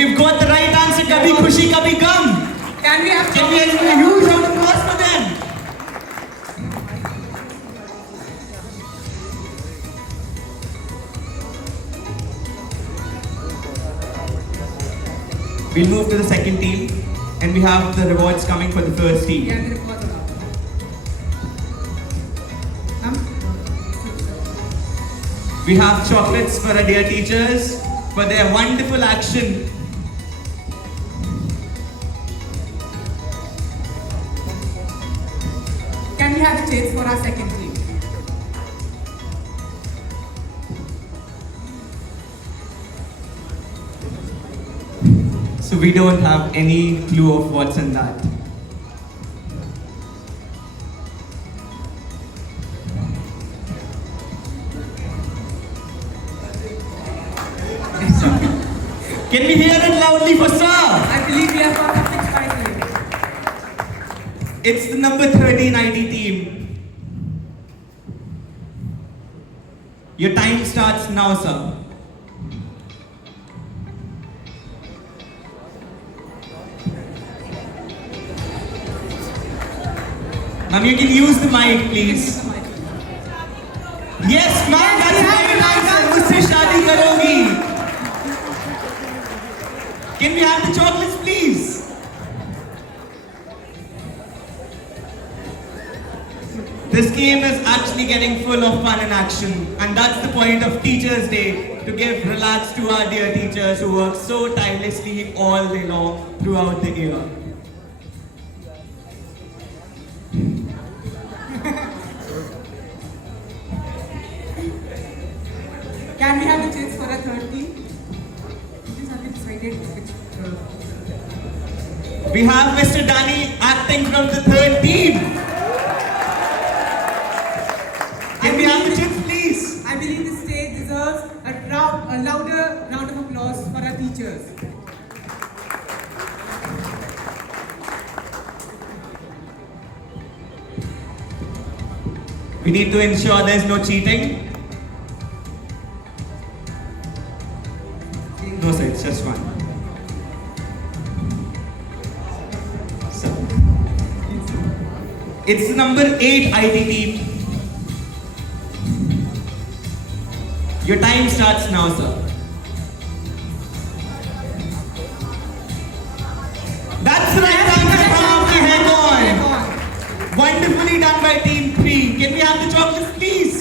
We've got the right answer. Kabhi Khushi Kabhi Gum. Can we have Can we have a huge round of applause for them? We'll move to the second team, and we have the rewards coming for the first team. Yeah, the reports are up. We have chocolates for our dear teachers for their wonderful action. Can we have the chairs for our second team? So we don't have any clue of what's in that. Can we hear it loudly for sir? I believe we have got something spicy. It's the number 13 ID team. Your time starts now, sir. Ma'am, you can use the mic, please. Yes, ma'am, that's very nice. मुझसे शादी करोगी. Can we have the chocolates, please? This game is actually getting full of fun and action, and that's the point of Teachers' Day, to give relax to our dear teachers who work so tirelessly all day long throughout the year. Can we have the chairs for our third team? Teachers have been decided which. We have Mr. Danny acting from the third team. Can we have the chips, please? I believe the stage deserves a louder round of applause for our teachers. We need to ensure there's no cheating. No, sir, it's just one. So, it's number 8 ID team. Your time starts now, sir. That's the right answer from the hang on. Wonderfully done by team 3. Can we have the chocolates, please?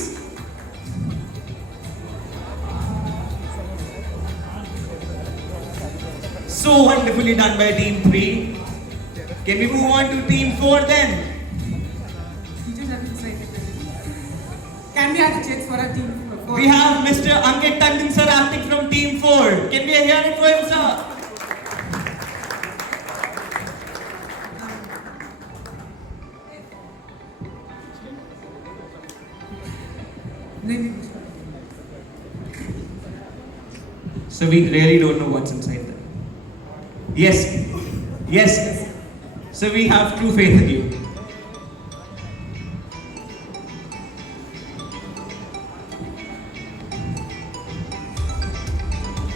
So wonderfully done by team 3. Can we move on to team 4 then? Teachers have been decided. Can we have the chairs for our team? We have Mr. Ankit Tandon sir acting from team 4. Can we hear it for him, sir? So we really don't know what's inside there. Yes. Yes. So we have true faith in you.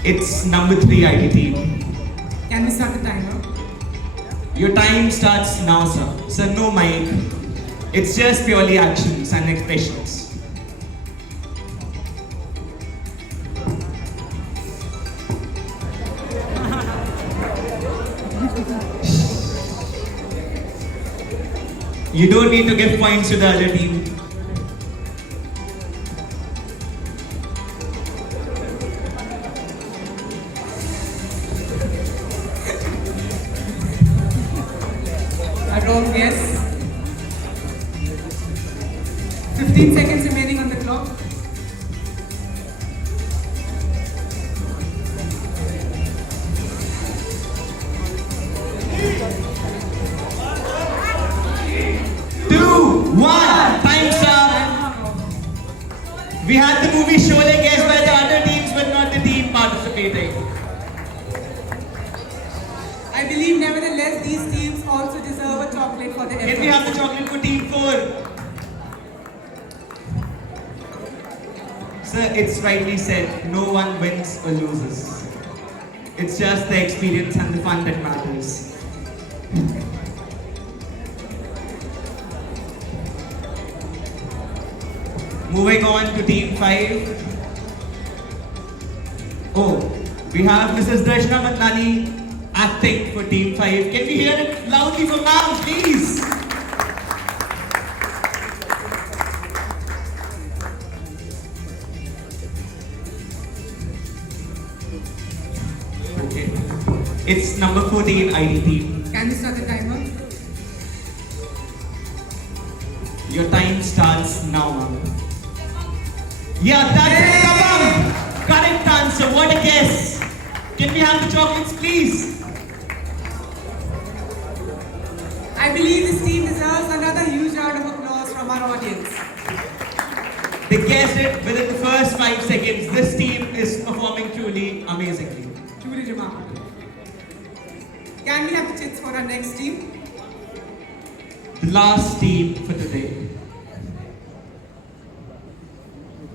It's number 3 ID team. Can we start the timer? Your time starts now, sir. Sir, no mic. It's just purely actions and expressions. You don't need to give points to the other team. Wrong guess. 15 seconds remaining on the clock. Time's up. We had the movie Sholay guessed by the other teams, but not the team participating. I believe nevertheless these teams also deserve a chocolate for the effort. Can we have the chocolate for team 4? Sir, it's rightly said, no one wins or loses. It's just the experience and the fun that matters. Moving on to Team 5. Oh, we have Mrs. Darshana Matnani acting for Team 5. Can we hear it loudly for ma'am, please? Okay. It's number 14 ID team. Can we start the timer? Your time starts now, ma'am. Yeah, that's it, Tabam! Correct answer, what a guess! Can we have the chocolates, please? I believe this team deserves another huge round of applause from our audience. They guessed it within the first 5 seconds. This team is performing truly amazingly. Truly remarkable. Can we have the chits for our next team? The last team for today.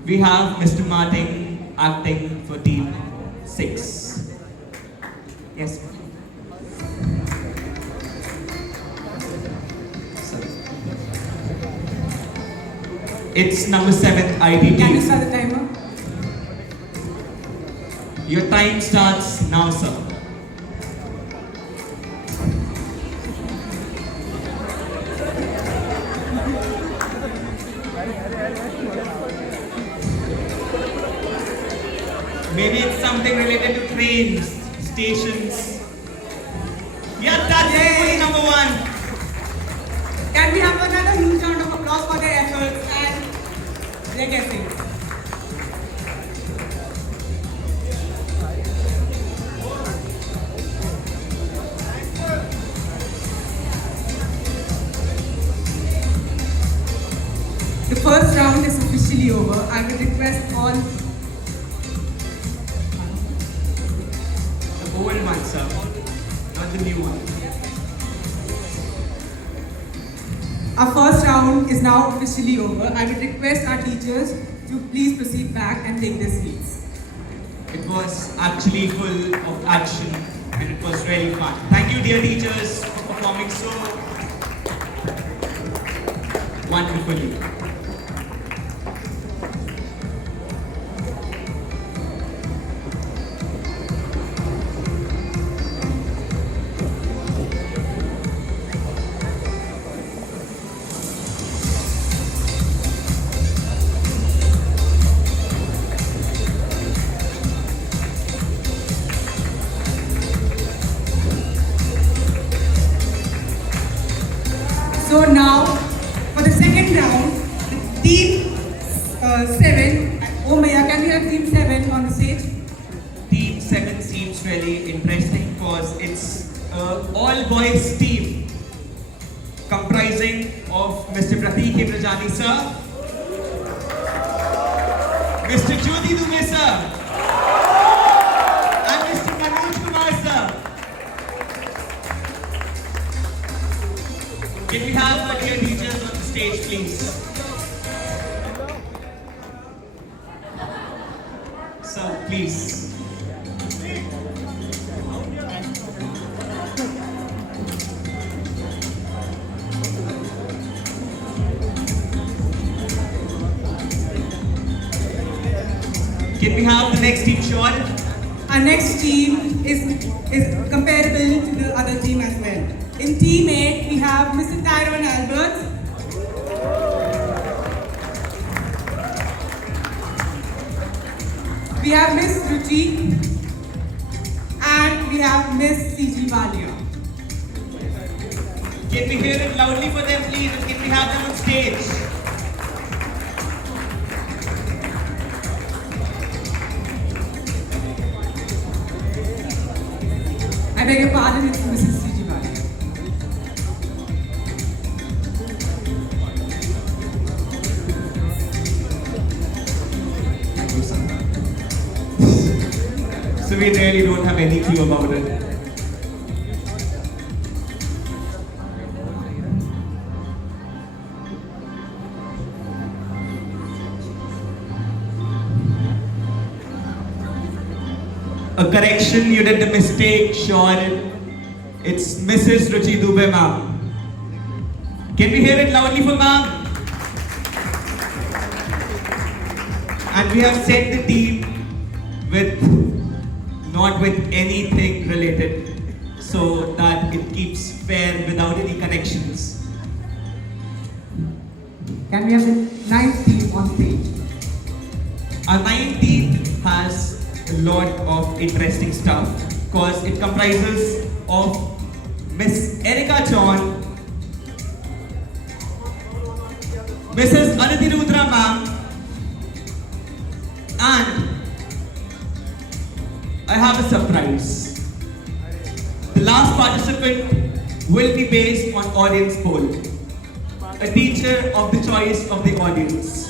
We have Mr. Martin acting for team 6. Yes. Sorry. It's number 7 ID Can you team. start the timer? Your time starts now, sir. Maybe it's something related to trains, stations. Yeah, that's it, number 1. Can we have another huge round of applause for their efforts and their guessing? The first round is officially over. I would request all The old one, sir, not the new one. Our first round is now officially over. I would request our teachers to please proceed back and take their seats. It was actually full of action and it was really fun. Thank you, dear teachers, for performing so wonderfully. So now, for the second round, the team 7, oh Maya, can we have team 7 on the stage? Team 7 seems really interesting because it's an all-boys team comprising of Mr. Prateek Indrajani sir, Mr. Jyoti Dubey sir, and Mr. Manoj Kumar sir. Can we have our dear teachers on the stage, please? Sir, please. Can we have the next team, Sean? Our next team is comparable to the other team as well. In team 8, we have Mr. Tyrone Albert. We have Miss Ruchi. And we have Miss C.G. Valia. Can we hear it loudly for them, please? And can we have them on stage? I beg your pardon, it's Mrs. C.G. Valia. Thank you, sir. So we really don't have any clue about it. a correction, you did the mistake, sure. It's Mrs. Ruchi Dubey, ma'am. Can we hear it loudly for ma'am? And we have set the team with not with anything related, so that it keeps fair without any connections. Can we have the ninth team on stage? Our ninth team has a lot of interesting stuff because it comprises of Miss Erica John, Mrs. Aditi Rudra ma'am, and I have a surprise. The last participant will be based on audience poll. A teacher of the choice of the audience.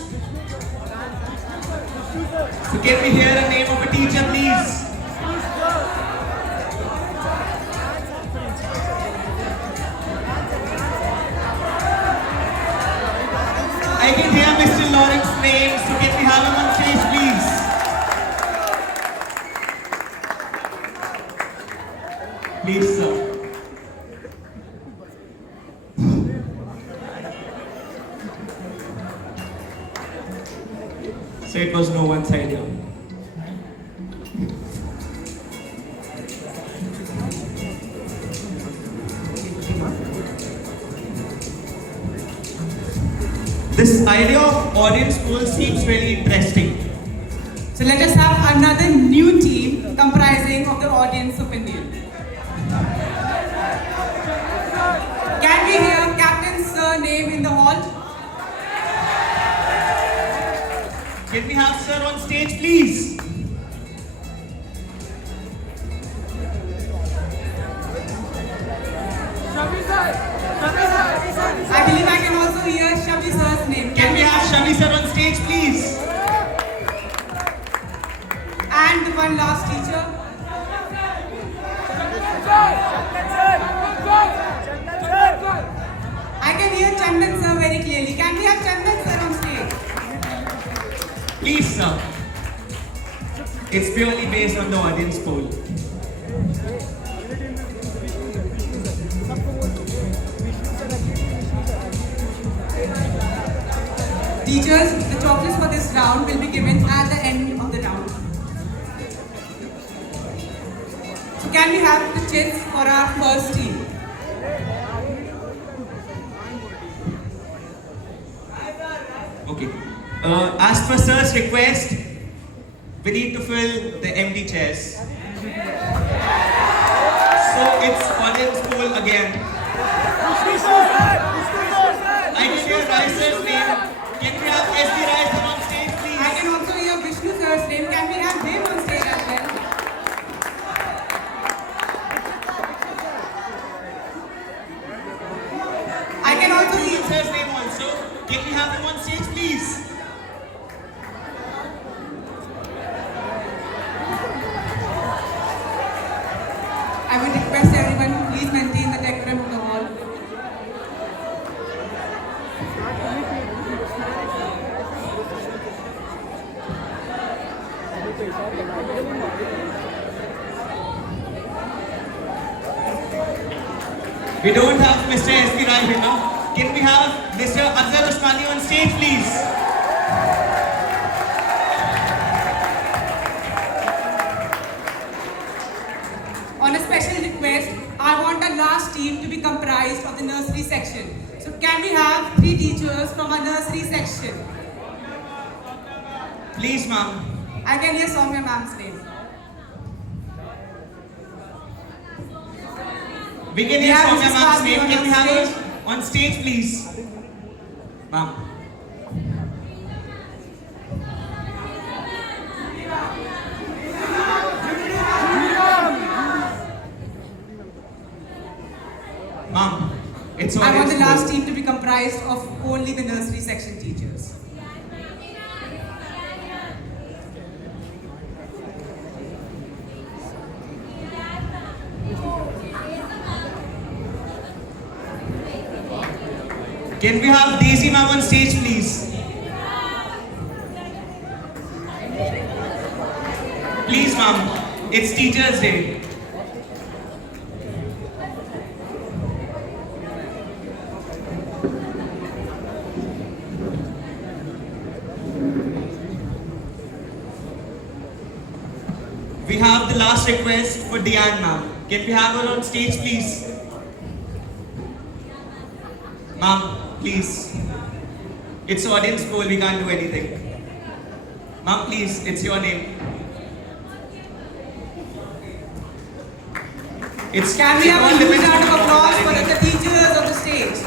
So can we hear a name of a teacher, please? I can hear Mr. Lawrence's name, so can we have him on stage, please? Please, sir. So it was no one-sided. This idea of audience poll seems really interesting. So let us have another new team comprising of the audience opinion. Can we hear Captain Sir name in the hall? Can we have sir on stage, please? I believe I can also hear Shabi Sir's name. Can we have Shavi sir on stage, please? And the one last teacher. I can hear Chandan Sir very clearly. Can we have Chandan Sir on stage? Please, sir. It's purely based on the audience poll. Teachers, the chocolates for this round will be given at the end of the round. So can we have the chits for our first team? Okay. As per sir's request, we need to fill the empty chairs. So it's audience poll again. I can hear Rice's name. Can we have SD Rice on stage, please? I can also hear Vishnu Sir's name. Can we have him on stage as well? I can also hear Sir's name also. Can we have him on stage, please? I would request everyone to please maintain the decorum of the hall. We don't have Mr. SP Rai here now. Can we have Mr. Azhar Usmani on stage, please? On a special request, I want our last team to be comprised of the nursery section. So can we have 3 teachers from our nursery section? Please, ma'am. I can hear Soumya ma'am's name. We can hear Yeah, Soumya Mrs. ma'am's Swami name. on Can we have stage. her on stage, please? Ma'am. Ma'am, it's I want the audience last poll. team to be comprised of only the nursery section teachers. Can we have Daisy ma'am on stage, please? Please, ma'am. It's Teachers' Day. We have the last request for Diane ma'am. Can we have her on stage, please? Ma'am, please. It's audience poll, we can't do anything. Ma'am, please, it's your name. It's Can we have all a huge depends round of on applause for popularity. the teachers of the stage?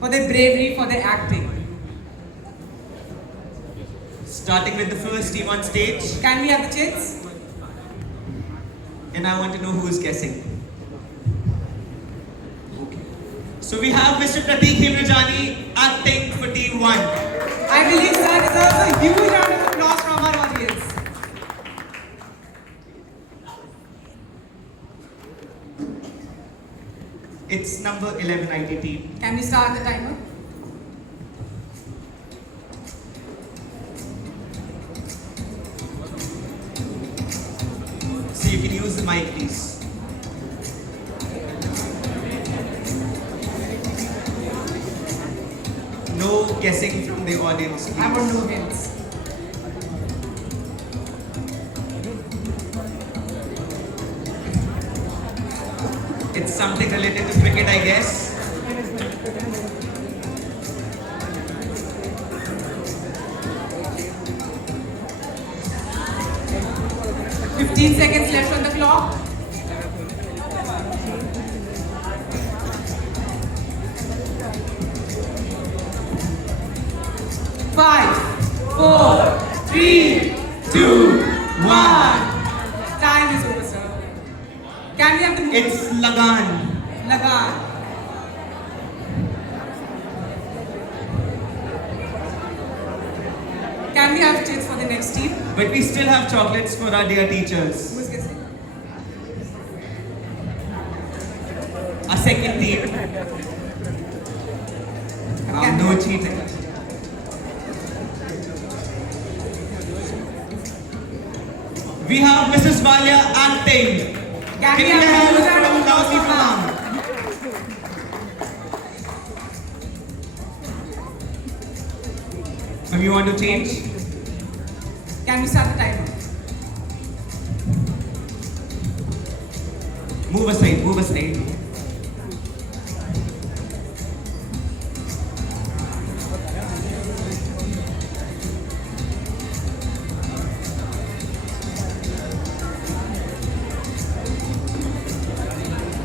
For their bravery, for their acting. Starting with the first team on stage, Can we have the chits? and I want to know who's guessing. Okay. So we have Mr. Prateek Himrajani acting for team 1. I believe sir deserves a huge round of applause from our audience. It's number 11 IT team. Can we start the timer? So you can use the mic, please. No guessing from the audience, please. I want no hints. It's something related to cricket, I guess. Fifteen seconds left on the clock. Five, four, three, 2, 1. time is over, sir. Can we have the movie? It's Lagan. Lagan. Can we have chits for the next team? But we still have chocolates for our dear teachers. Who's guessing? Our second team. No cheating. We have Mrs. Valia acting. Can we Give me a have hand a huge round of from applause Lousy for Farm. her? If you want to change, Can we start the timer? move aside, move aside.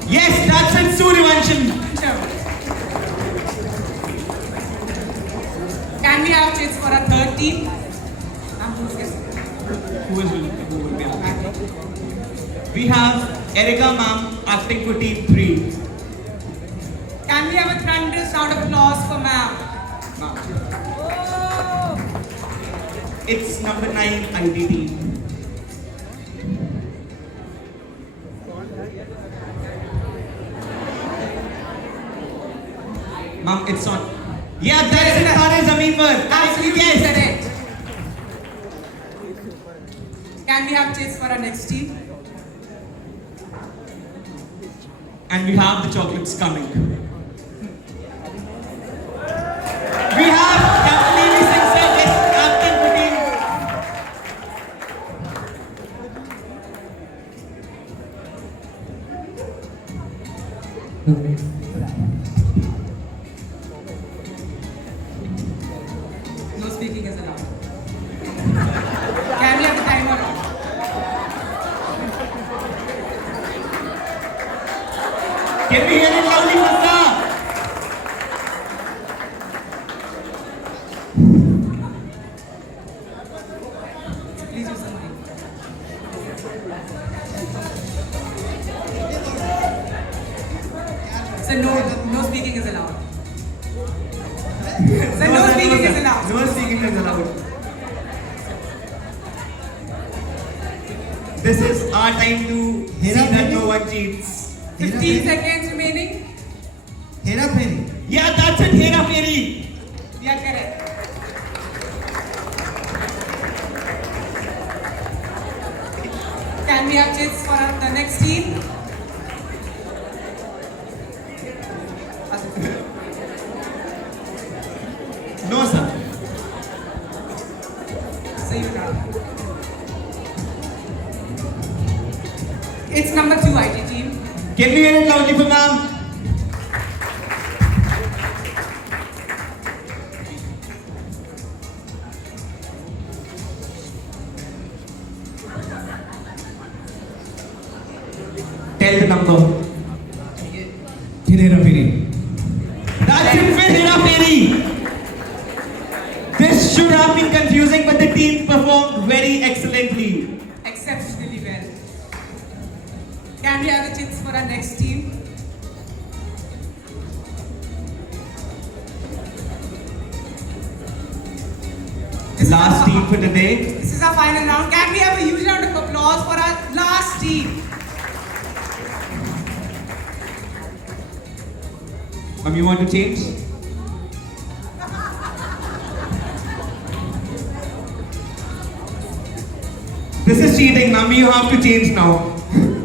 Yes, that's it, Suryavansham. Sure. Can we have chits for a third team? Who's guessing? Who will be acting? We have Erica ma'am acting for team 3. Can we have a thunderous round of applause for ma'am? It's number 9 ID team. Ma'am, it's on. Yeah, that's it. Tare Zameen Par. Absolutely Yes. correct. Can we have chits for our next team? And we have the chocolates coming. We have Kathleen Singh is acting for team. No speaking is allowed. Can we have the timer on? Can we hear it loudly, Masta? Please use the mic. So no speaking is allowed. So no speaking is allowed. No speaking is allowed. This is our time to see Hera that Pheri? no one cheats. 15 seconds remaining. Hera Pheri. Yeah, that's it, Hera Pheri. We are correct. we have chits for the next team? No, sir. So you know. It's number 2 IT team. Can we hear it loudly for ma'am? Tell the number. Hera Peri. That's it with Hera Peri. This should have been confusing, but the team performed very excellently. Exceptionally well. Can we have the chits for our next team? Last team for the day. This is our final round. Can we have a huge round of applause for our last team? You want to change? This is cheating, ma'am. You have to change now.